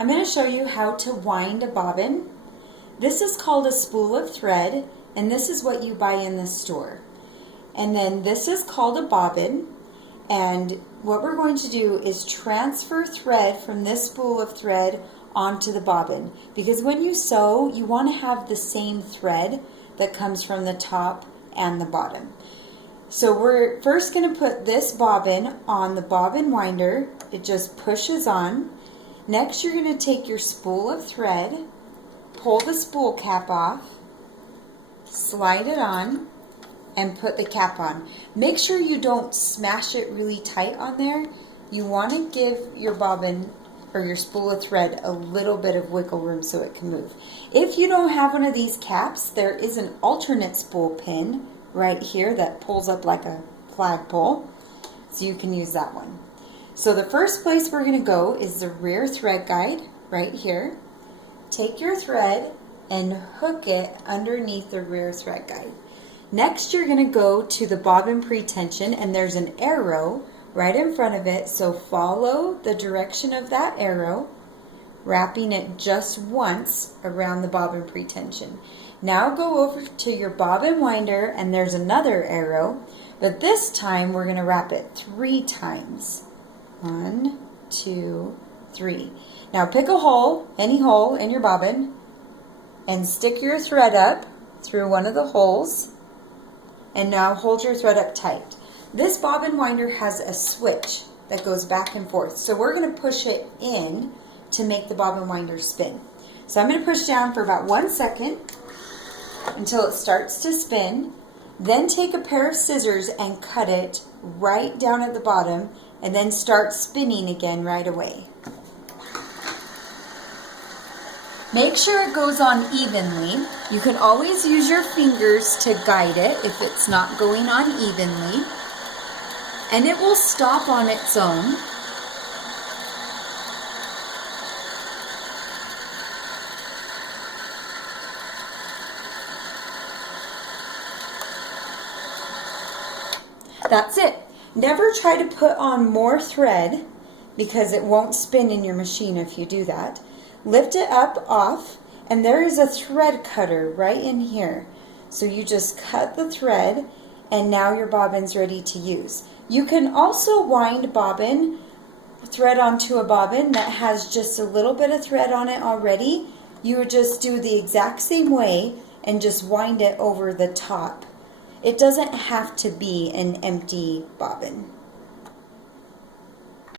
I'm going to show you how to wind a bobbin. This is called a spool of thread, and this is what you buy in the store. And then this is called a bobbin, and what we're going to do is transfer thread from this spool of thread onto the bobbin, because when you sew, you want to have the same thread that comes from the top and the bottom. So we're first going to put this bobbin on the bobbin winder. It just pushes on. Next, you're going to take your spool of thread, pull the spool cap off, slide it on, and put the cap on. Make sure you don't smash it really tight on there. You want to give your bobbin or your spool of thread a little bit of wiggle room so it can move. If you don't have one of these caps, there is an alternate spool pin right here that pulls up like a flagpole, so you can use that one. So the first place we're going to go is the rear thread guide right here. Take your thread and hook it underneath the rear thread guide. Next, you're going to go to the bobbin pretension, and there's an arrow right in front of it, so follow the direction of that arrow, wrapping it just once around the bobbin pretension. Now go over to your bobbin winder, and there's another arrow, but this time we're going to wrap it 3 times. 1, 2, 3. Now pick a hole, any hole in your bobbin, and stick your thread up through one of the holes, and now hold your thread up tight. This bobbin winder has a switch that goes back and forth, so we're going to push it in to make the bobbin winder spin. So I'm going to push down for about 1 second until it starts to spin. Then take a pair of scissors and cut it right down at the bottom, and then start spinning again right away. Make sure it goes on evenly. You can always use your fingers to guide it if it's not going on evenly, and it will stop on its own. That's it. Never try to put on more thread because it won't spin in your machine if you do that. Lift it up off, and there is a thread cutter right in here. So you just cut the thread, and now your bobbin's ready to use. You can also wind bobbin thread onto a bobbin that has just a little bit of thread on it already. You would just do the exact same way and just wind it over the top. It doesn't have to be an empty bobbin.